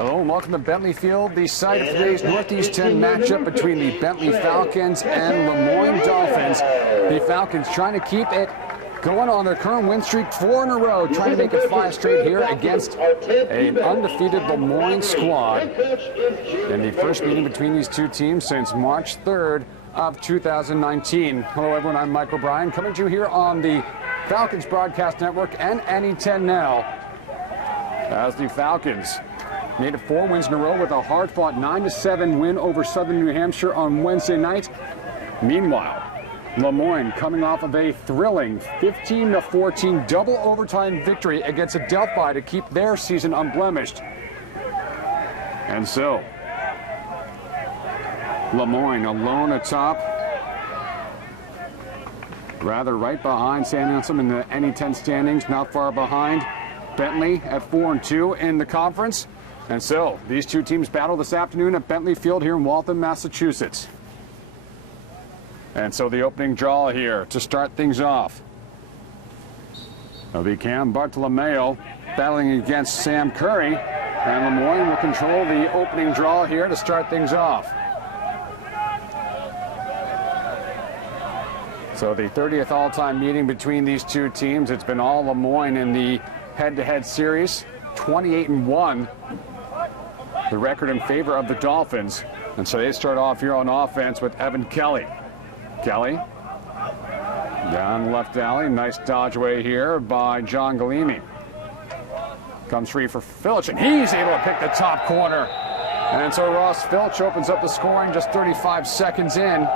Hello and welcome to Bentley Field, the site of today's Northeast 10 matchup between the Bentley Falcons and the Moyne Dolphins. The Falcons trying to keep it going on their current win streak, 4 in a row, trying to make it 5 straight here against an undefeated Moyne squad. In the first meeting between these two teams since March 3rd of 2019. Hello everyone, I'm Mike O'Brien, coming to you here on the Falcons Broadcast Network and NE 10 now. As the Falcons made it 4 wins in a row with a hard-fought 9-7 win over Southern New Hampshire on Wednesday night. Meanwhile, Moyne coming off of a thrilling 15-14 double overtime victory against Adelphi to keep their season unblemished. And so, Moyne alone atop, rather right behind St. Anselm in the NE 10 standings, not far behind Bentley at 4-2 in the conference. And so, these two teams battle this afternoon at Bentley Field here in Waltham, Massachusetts. And so the opening draw here to start things off. It'll be Cam Bartolomeo battling against Sam Curry. And Moyne will control the opening draw here to start things off. So the 30th all-time meeting between these two teams. It's been all Moyne in the head-to-head series, 28-1. The record in favor of the Dolphins. And so they start off here on offense with Evan Kelly. Kelly down left alley. Nice dodge away here by John Galimi. Comes free for Filtch, and he's able to pick the top corner. And so Ross Filtch opens up the scoring just 35 seconds in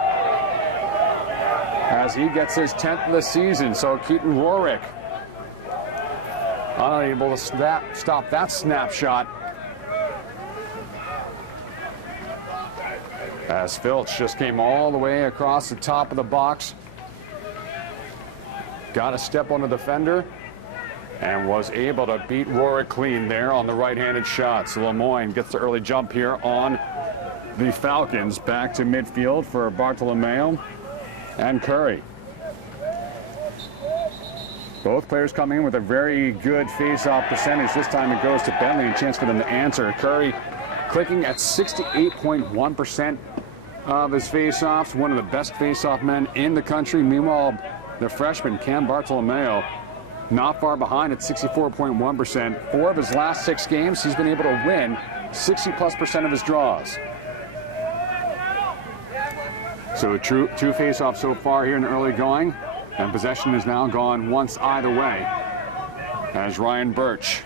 as he gets his 10th of the season. So Keaton Rorick unable to stop that snapshot, as Filtch just came all the way across the top of the box, got a step on the defender, and was able to beat Rorick clean there on the right-handed shot. So Moyne gets the early jump here on the Falcons. Back to midfield for Bartolomeo and Curry. Both players coming in with a very good face-off percentage. This time it goes to Bentley, a chance for them to answer. Curry clicking at 68.1% of his face-offs, one of the best face-off men in the country. Meanwhile, the freshman Cam Bartolomeo not far behind at 64.1%. 4 of his last 6 games, he's been able to win 60+% of his draws. So two face-offs so far here in the early going, and possession has now gone once either way as Ryan Birch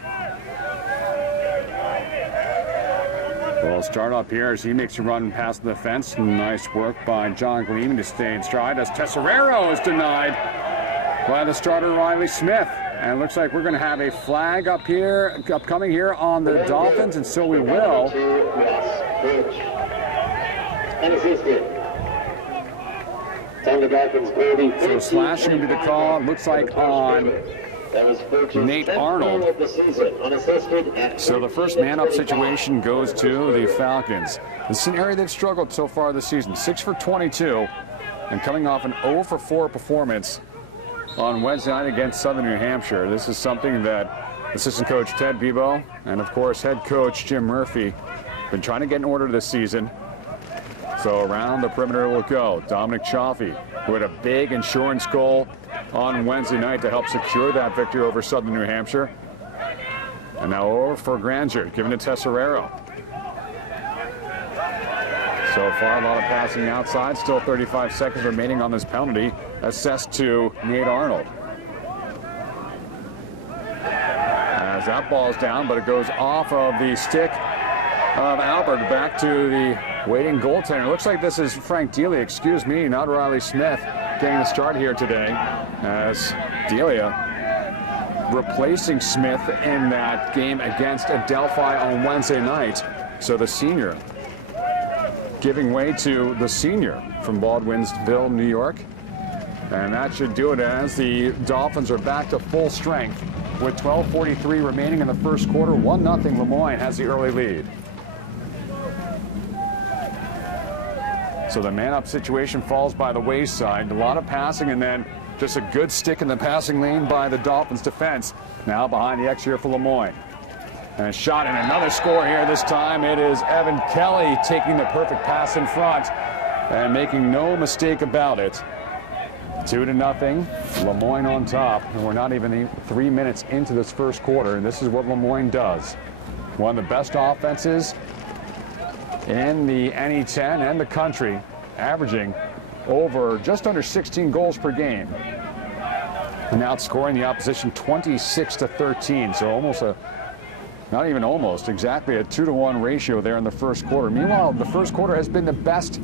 will start up here as he makes a run past the fence. Nice work by John Gleeman to stay in stride as Tesserero is denied by the starter Riley Smith. And it looks like we're going to have a flag upcoming here on the Dolphins, and so we will. So slashing into the call, looks like on Nate Arnold. So the first man-up situation goes to the Falcons. This is an area they've struggled so far this season. 6 for 22, and coming off an 0 for 4 performance on Wednesday night against Southern New Hampshire. This is something that assistant coach Ted Bebo and, of course, head coach Jim Murphy been trying to get in order this season. So around the perimeter will go Dominic Chaffee, who had a big insurance goal on Wednesday night to help secure that victory over Southern New Hampshire. And now over for Granger, given to Tesserero. So far, a lot of passing outside. Still 35 seconds remaining on this penalty, assessed to Nate Arnold. As that ball's down, but it goes off of the stick of Albert back to the waiting goaltender. Looks like this is Frank Delia, excuse me, not Riley Smith, getting the start here today, as Delia replacing Smith in that game against Adelphi on Wednesday night. So the senior giving way to the senior from Baldwinsville, New York. And that should do it as the Dolphins are back to full strength with 12:43 remaining in the first quarter. 1-0 Moyne has the early lead. So the man-up situation falls by the wayside. A lot of passing, and then just a good stick in the passing lane by the Dolphins defense. Now behind the X here for Moyne. And a shot and another score here. This time it is Evan Kelly taking the perfect pass in front and making no mistake about it. 2-0. Lemoyne on top. And we're not even 3 minutes into this first quarter. And this is what Lemoyne does. One of the best offenses in the NE10 and the country, averaging over just under 16 goals per game. And outscoring the opposition 26-13. So almost not even almost, exactly a 2-to-1 ratio there in the first quarter. Meanwhile, the first quarter has been the best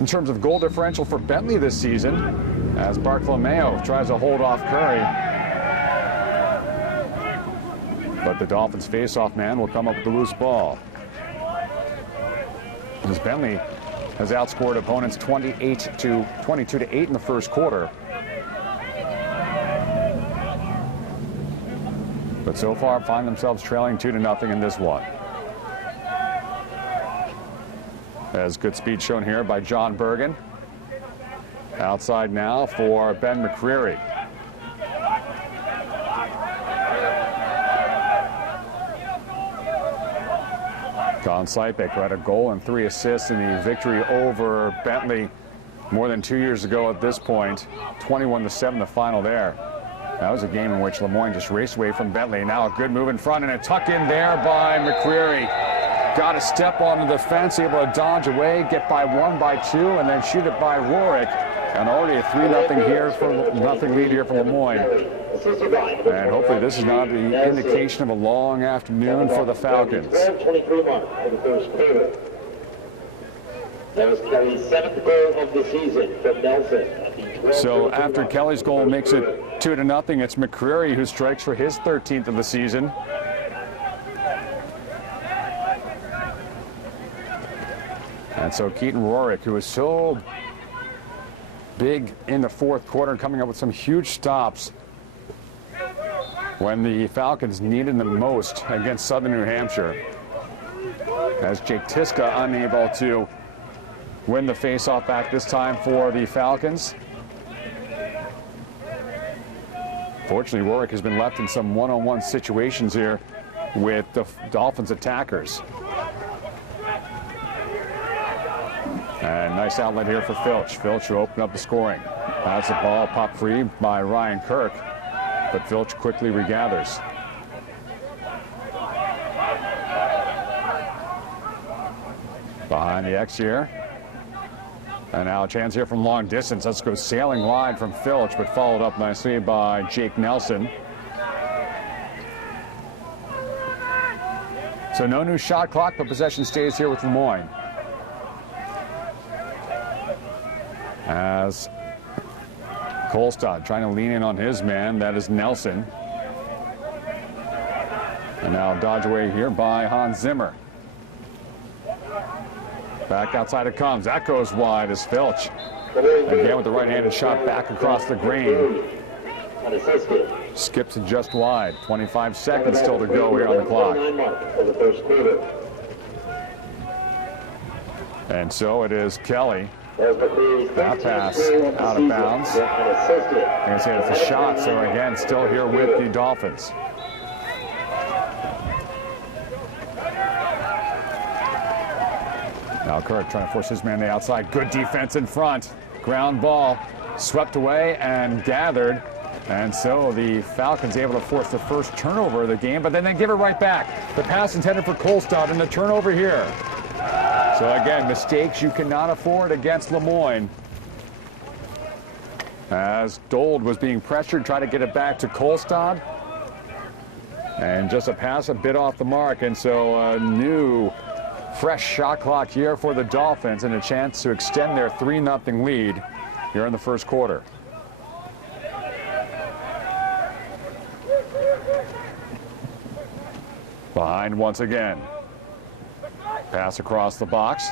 in terms of goal differential for Bentley this season, as Bartolomeo tries to hold off Curry. But the Dolphins face-off man will come up with the loose ball. As Bentley has outscored opponents 22-8 in the first quarter. But so far find themselves trailing 2-0 in this one. As good speed shown here by John Bergen. Outside now for Ben McCreary. Don Sipek had a goal and 3 assists in the victory over Bentley more than 2 years ago at this point. 21-7 the final there. That was a game in which Lemoyne just raced away from Bentley. Now a good move in front and a tuck in there by McCreary. Got to step on the defense, able to dodge away, get by 1, by 2, and then shoot it by Rorik. And already a 3-0 here for lead here for Lemoyne. And hopefully this is not the indication of a long afternoon for the Falcons. That was Kelly's 7th goal of the season from Nelson. So after Kelly's goal makes it 2-0, it's McCreary who strikes for his 13th of the season. And so Keaton Rorik, who is so big in the fourth quarter, coming up with some huge stops when the Falcons needed them most against Southern New Hampshire. As Jake Tiska unable to win the faceoff back this time for the Falcons. Fortunately, Rorik has been left in some one-on-one situations here with the Dolphins attackers. And nice outlet here for Filtch. Filtch will open up the scoring. That's the ball popped free by Ryan Kirk, but Filtch quickly regathers. Behind the X here. And now a chance here from long distance. Let's go sailing wide from Filtch, but followed up nicely by Jake Nelson. So no new shot clock, but possession stays here with Lemoyne. As Kolstad trying to lean in on his man, that is Nelson. And now dodge away here by Hans Zimmer. Back outside it comes. That goes wide as Filtch. Again with the right-handed shot back across the green. Skips it just wide. 25 seconds still to go here on the clock. And so it is Kelly. That pass out of bounds. Like I said, it's a shot, so again, still here with the Dolphins. Now Kirk trying to force his man to the outside. Good defense in front. Ground ball swept away and gathered. And so the Falcons able to force the first turnover of the game, but then they give it right back. The pass intended for Kolstad and the turnover here. So again, mistakes you cannot afford against Lemoyne. As Dold was being pressured, try to get it back to Kolstad. And just a pass a bit off the mark. And so a new fresh shot clock here for the Dolphins and a chance to extend their 3-0 lead here in the first quarter. Behind once again. Pass across the box.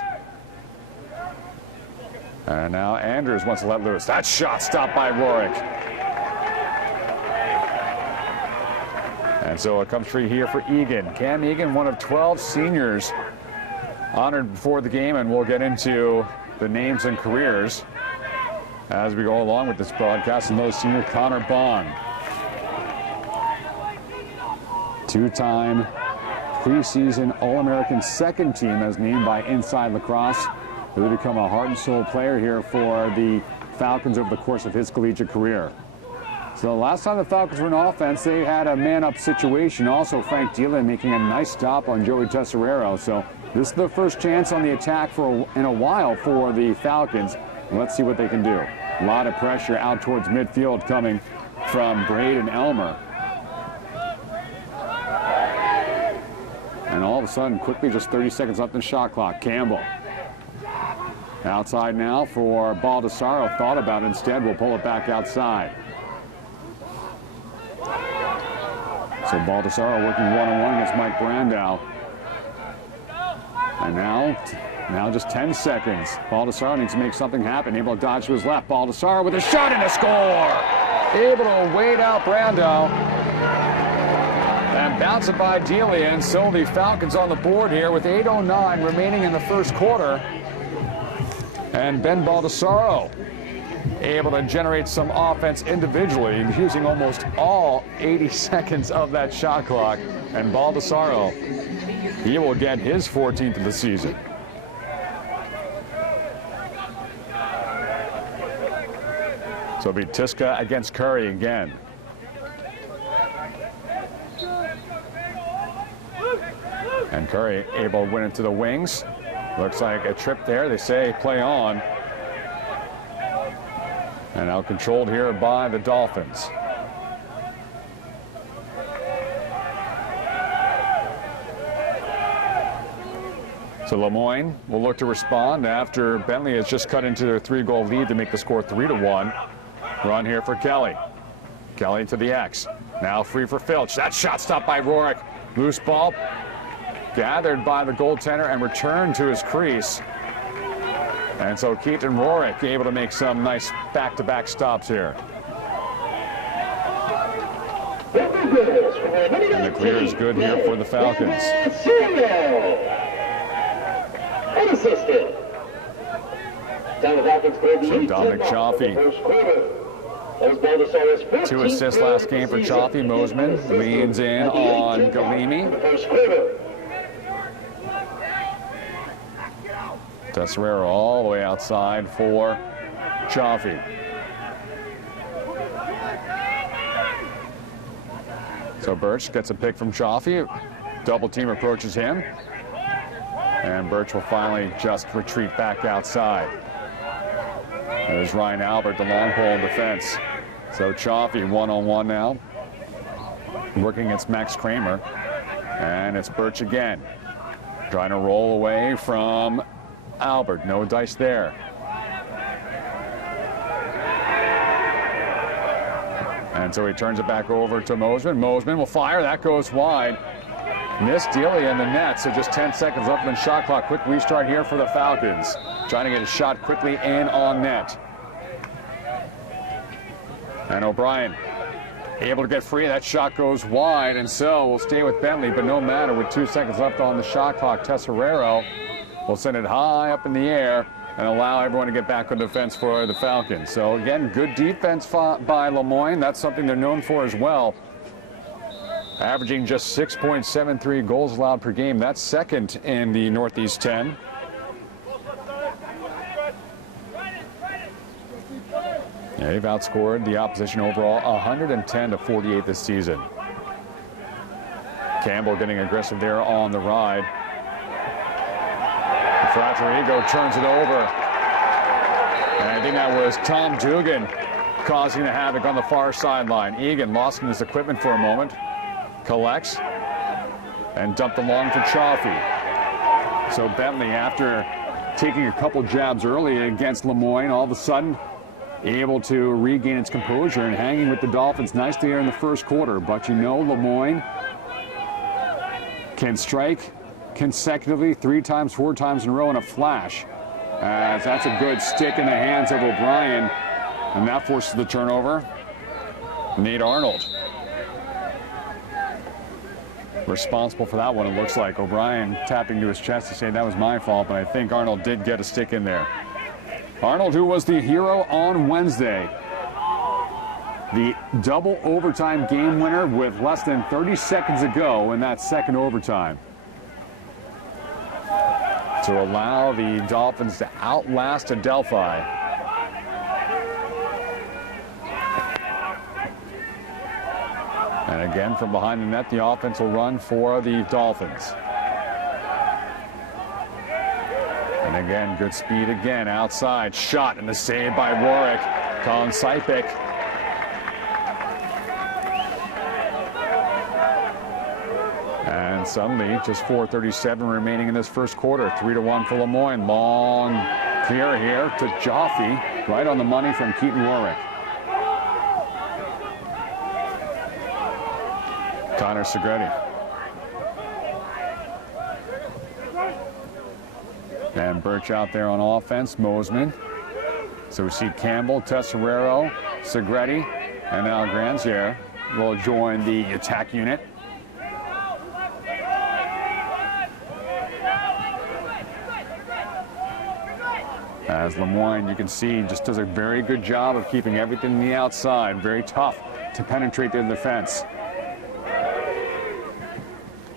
And now Andrews wants to let loose. That shot stopped by Rorik. And so it comes free here for Egan. Cam Egan, one of 12 seniors honored before the game, and we'll get into the names and careers as we go along with this broadcast. And those senior Connor Bond. Two-time preseason All-American second team as named by Inside Lacrosse. He'll become a heart and soul player here for the Falcons over the course of his collegiate career. So the last time the Falcons were in offense, they had a man-up situation. Also, Frank Dieland making a nice stop on Joey Tesserero. So this is the first chance on the attack in a while for the Falcons. Let's see what they can do. A lot of pressure out towards midfield coming from Braid and Elmer. And all of a sudden, quickly, just 30 seconds left in shot clock. Campbell. Outside now for Baldasaro. Thought about it. Instead, we'll pull it back outside. So Baldasaro working one-on-one against Mike Brandow. And now just 10 seconds. Baldasaro needs to make something happen. Able to dodge to his left. Baldasaro with a shot and a score. Able to wait out Brandow. And bounce it by Delian. So the Falcons on the board here with 8:09 remaining in the first quarter. And Ben Baldasaro able to generate some offense individually, using almost all 80 seconds of that shot clock. And Baldasaro, he will get his 14th of the season. So it'll be Tiska against Curry again. And Curry able to win it to the wings. Looks like a trip there. They say play on. And now controlled here by the Dolphins. So Lemoyne will look to respond after Bentley has just cut into their 3-goal lead to make the score 3-1. Run here for Kelly. Kelly to the X. Now free for Filch. That shot stopped by Rorick. Loose ball gathered by the goaltender and returned to his crease. And so Keaton Rorick able to make some nice back-to-back stops here. And the clear is good here for the Falcons. Unassisted. So Dominic Chaffee. 2 assists last game for Chaffee. Mosman leans in on Galimi. Tesserero all the way outside for Chaffee. So Birch gets a pick from Chaffee. Double team approaches him. And Birch will finally just retreat back outside. There's Ryan Albert, the long pole in defense. So Chaffee one-on-one now. Working against Max Kramer. And it's Birch again. Trying to roll away from Albert. No dice there. And so he turns it back over to Mosman. Mosman will fire. That goes wide. Missed Delia in the net, so just 10 seconds left in the shot clock. Quick restart here for the Falcons. Trying to get a shot quickly in on net. And O'Brien able to get free. That shot goes wide, and so we'll stay with Bentley, but no matter. With 2 seconds left on the shot clock, Tesserero will send it high up in the air and allow everyone to get back on defense for the Falcons. So again, good defense by Lemoyne. That's something they're known for as well. Averaging just 6.73 goals allowed per game. That's second in the Northeast 10. Yeah, they've outscored the opposition overall 110-48 this season. Campbell getting aggressive there on the ride. Fraterigo turns it over. And I think that was Tom Dugan causing the havoc on the far sideline. Egan lost his equipment for a moment. Collects and dumped along to Chaffee. So Bentley, after taking a couple jabs early against Lemoyne, all of a sudden able to regain its composure and hanging with the Dolphins nicely there in the first quarter. But you know Lemoyne can strike consecutively 3 times, 4 times in a row in a flash. That's a good stick in the hands of O'Brien, and that forces the turnover. Nate Arnold responsible for that one, it looks like. O'Brien tapping to his chest to say that was my fault, but I think Arnold did get a stick in there. Arnold, who was the hero on Wednesday. the double overtime game winner with less than 30 seconds to go in that second overtime, to allow the Dolphins to outlast Adelphi. And again, from behind the net, the offense will run for the Dolphins. And again, good speed again, outside, shot, and the save by Warwick. Colin Sipik. And suddenly, just 4:37 remaining in this first quarter. 3-1 for Lemoyne. Long clear here to Joffe, right on the money from Keaton Warwick. Connor Segretti. And Birch out there on offense, Mosman. So we see Campbell, Tesserero, Segretti, and now Granzier will join the attack unit. As Lemoyne, you can see, just does a very good job of keeping everything on the outside. Very tough to penetrate the defense.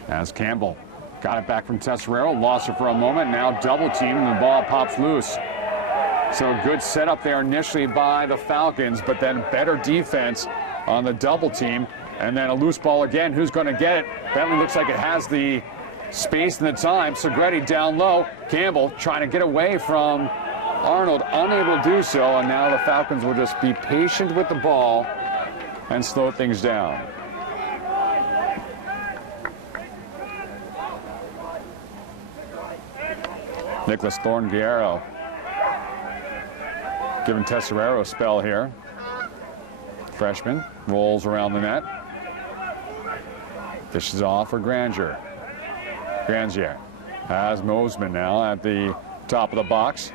As Campbell got it back from Tesserero, lost it for a moment, now double team, and the ball pops loose. So good setup there initially by the Falcons, but then better defense on the double team, and then a loose ball again. Who's going to get it? Bentley looks like it has the space and the time. Segretti down low. Campbell trying to get away from Arnold, unable to do so, and now the Falcons will just be patient with the ball and slow things down. Nicholas Thorne-Guerrero giving Tesserero a spell here. Freshman rolls around the net. Dishes off for Granzier. Granzier has Mosman now at the top of the box.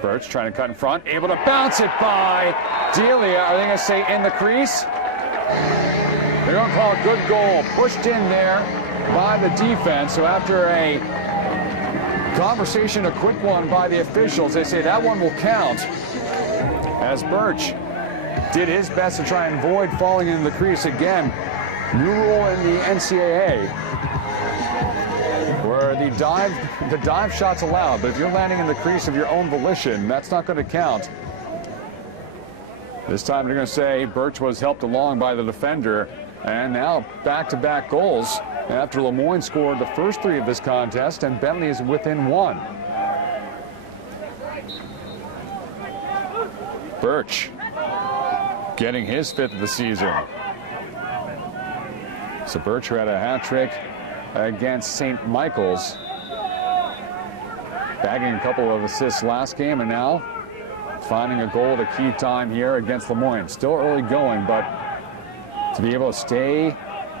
Birch trying to cut in front, able to bounce it by Delia. Are they going to say in the crease? They're going to call a good goal. Pushed in there by the defense. So after a conversation, a quick one by the officials, they say that one will count, as Birch did his best to try and avoid falling into the crease. Again, new rule in the NCAA where the dive shot's allowed, but if you're landing in the crease of your own volition, that's not going to count. This time they're going to say Birch was helped along by the defender, and now back-to-back goals after Lemoyne scored the first three of this contest, and Bentley is within one. Birch getting his fifth of the season. So Birch, who had a hat trick against St. Michael's, bagging a couple of assists last game, and now finding a goal at a key time here against Lemoyne. Still early going, but to be able to stay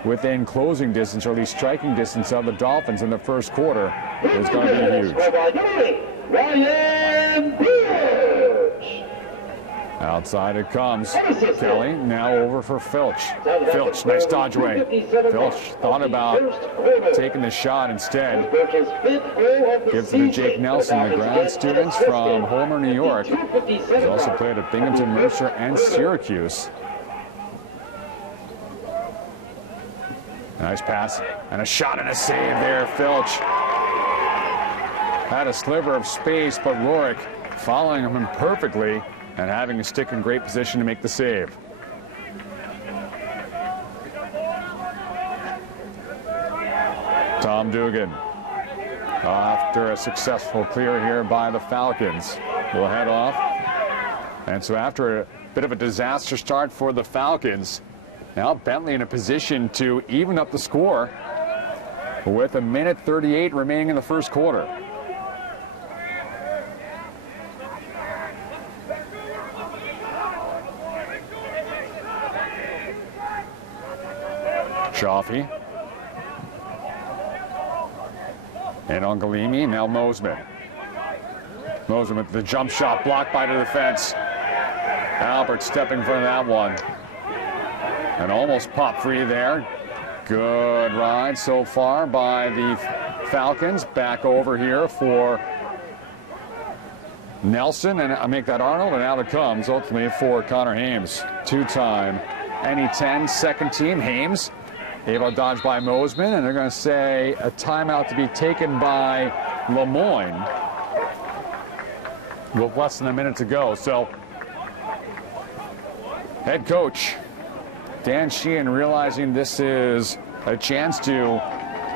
within closing distance, or at least striking distance, of the Dolphins in the first quarter is going to be huge. Ryan Birch. Outside it comes. Kelly now over for Filtch. Filtch, nice dodge away. Filtch thought about taking the shot instead. Gives it to Jake Nelson, the grad students from Homer, New York. He's also played at Binghamton, Mercer, and Syracuse. Nice pass and a shot and a save there. Filtch had a sliver of space, but Rourke following him perfectly and having a stick in great position to make the save. Tom Dugan, after a successful clear here by the Falcons, will head off. And so after a bit of a disaster start for the Falcons, now Bentley in a position to even up the score with 1:38 remaining in the first quarter. Joffe. And on Galimi, now Mosman. Mosman with the jump shot blocked by the defense. Albert stepping in front of that one. And almost pop free there. Good ride so far by the Falcons. Back over here for Nelson, and I make that Arnold, and out it comes ultimately for Connor Hames. Two-time NE10 second team. Hames able to dodge by Mosman, and they're going to say a timeout to be taken by Lemoyne with less than a minute to go. So head coach Dan Sheehan realizing this is a chance to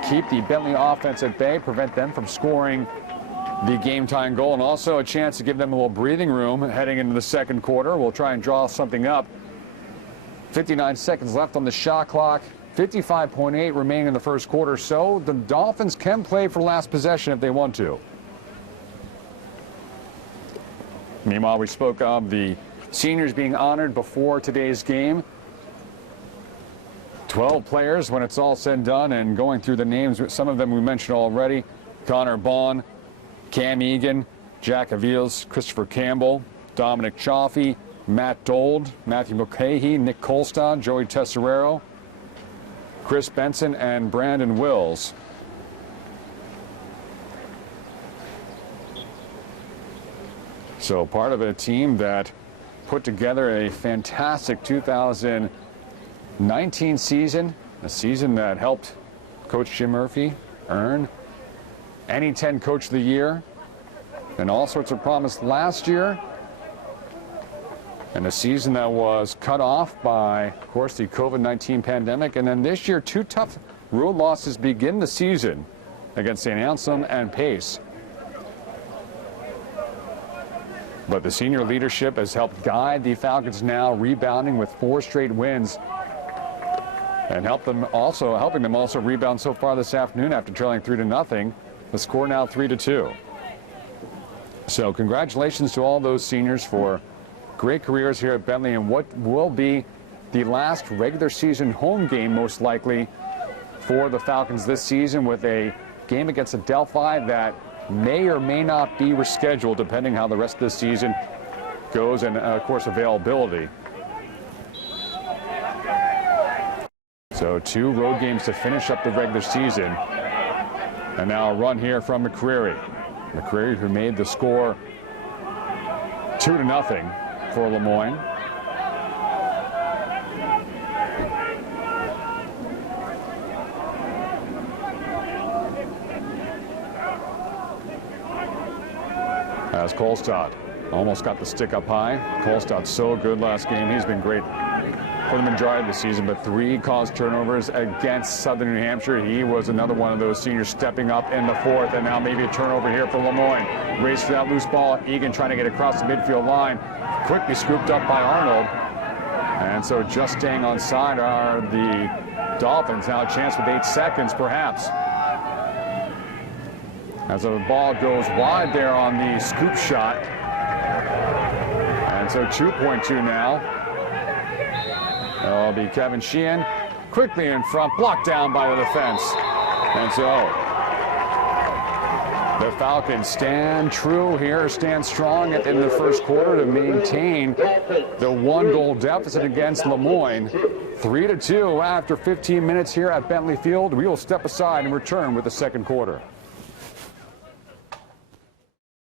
keep the Bentley offense at bay, prevent them from scoring the game-tying goal, and also a chance to give them a little breathing room heading into the second quarter. We'll try and draw something up. 59 seconds left on the shot clock. 55.8 remaining in the first quarter, so the Dolphins can play for last possession if they want to. Meanwhile, we spoke of the seniors being honored before today's game. 12 players when it's all said and done, and going through the names, some of them we mentioned already. Connor Bond, Cam Egan, Jack Aviles, Christopher Campbell, Dominic Chaffee, Matt Dold, Matthew Mulcahy, Nick Colston, Joey Tesserero, Chris Benson, and Brandon Wills. So part of a team that put together a fantastic 2019 season, a season that helped Coach Jim Murphy earn NE10 Coach of the Year, and all sorts of promise last year, and a season that was cut off by, of course, the COVID-19 pandemic. And then this year, two tough road losses begin the season against St. Anselm and Pace. But the senior leadership has helped guide the Falcons, now rebounding with 4 straight wins, and helping them also rebound so far this afternoon after trailing 3-0. The score now 3-2. So congratulations to all those seniors for great careers here at Bentley, and what will be the last regular season home game most likely for the Falcons this season, with a game against Adelphi that may or may not be rescheduled depending how the rest of the season goes, and of course availability. So 2 road games to finish up the regular season, and now a run here from McCreary. McCreary, who made the score 2-0 for Lemoyne. As Kolstad almost got the stick up high. Kolstad's so good last game. He's been great for the majority of the season, but 3 caused turnovers against Southern New Hampshire. He was another one of those seniors stepping up in the 4th, and now maybe a turnover here for Lemoyne. Race for that loose ball. Egan trying to get across the midfield line. Quickly scooped up by Arnold. And so just staying on side are the Dolphins. Now a chance with 8 seconds, perhaps. As the ball goes wide there on the scoop shot. And so 2.2 now. That'll be Kevin Sheehan. Quickly in front, blocked down by the defense. And so the Falcons stand true here, stand strong in the first quarter to maintain the 1-goal deficit against Lemoyne. 3-2 after 15 minutes here at Bentley Field. We will step aside and return with the second quarter.